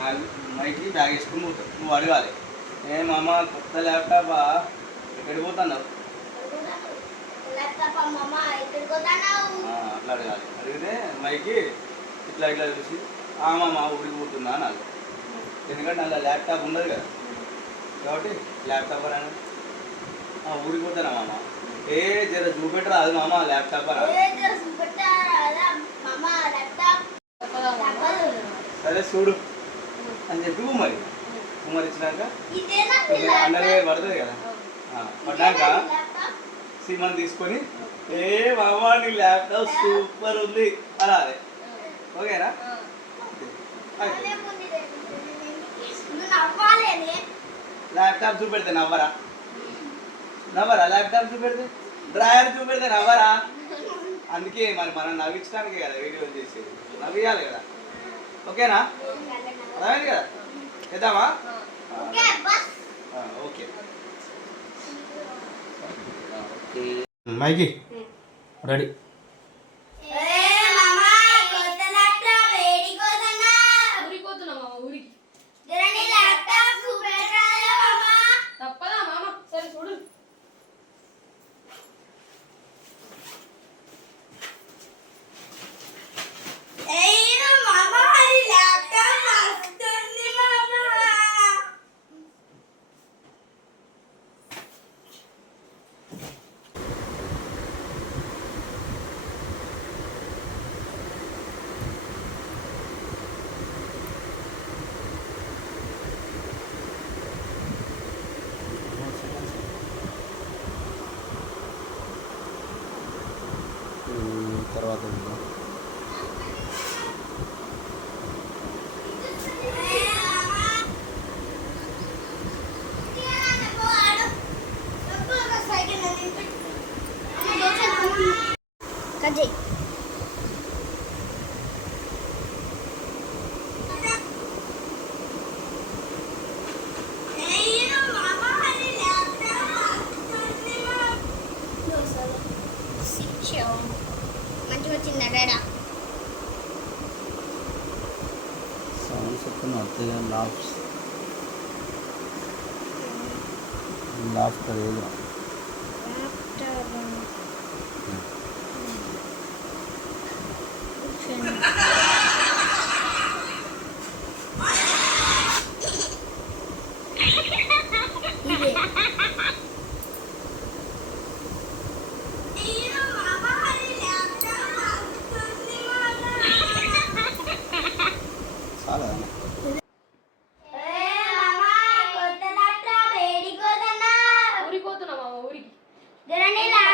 మైకి bag వేసుకుని పోతావు నువ్వు అడగాలి. ఏ మామ కొత్త ల్యాప్టాపా ఎక్కడికి పోతున్నావు? అట్లా అడగాలి. అడిగితే మైకి ఇట్లా ఇట్లా చూసి ఆ మామ ఊరికి పోతున్నా అనాలి ఎందుకంటే అలా ల్యాప్టాప్ ఉండదు కదా. కాబట్టి ల్యాప్టాప్ అని ఆ, ఊరికి పోతానా మామ. ఏ జర చూపెట్టరా అది మామ ల్యాప్టాప్ అని సరే చూడు. అని చెప్పి కుమ్మరి కుమ్మరి ఇచ్చినాక ఇదేనా? అండర్ వేర్ పడుతుంది కదా. పడ్డాక సినిమాని తీసుకొని ఏ మామ నీ ల్యాప్టాప్ సూపర్ ఉంది అలా అదే. ఓకేనా? ల్యాప్టాప్ చూపెడితే నవ్వరా? నవ్వరా? ల్యాప్టాప్ చూపెడితే? డ్రాయర్ చూపెడితే నవ్వరా? అందుకే మరి మనం నవ్వించడానికే కదా వీడియో చేసేది. నవ్వియాలి కదా. ఓకేనా? అర్థమైంది కదా చేద్దామా ఓకే బస్. ఆ, ఓకే. మైకి రెడీ. ఊరికి? કરવા દઉં Thank you. नहाते हैं लाभ लाभ करेगा Thank you. de la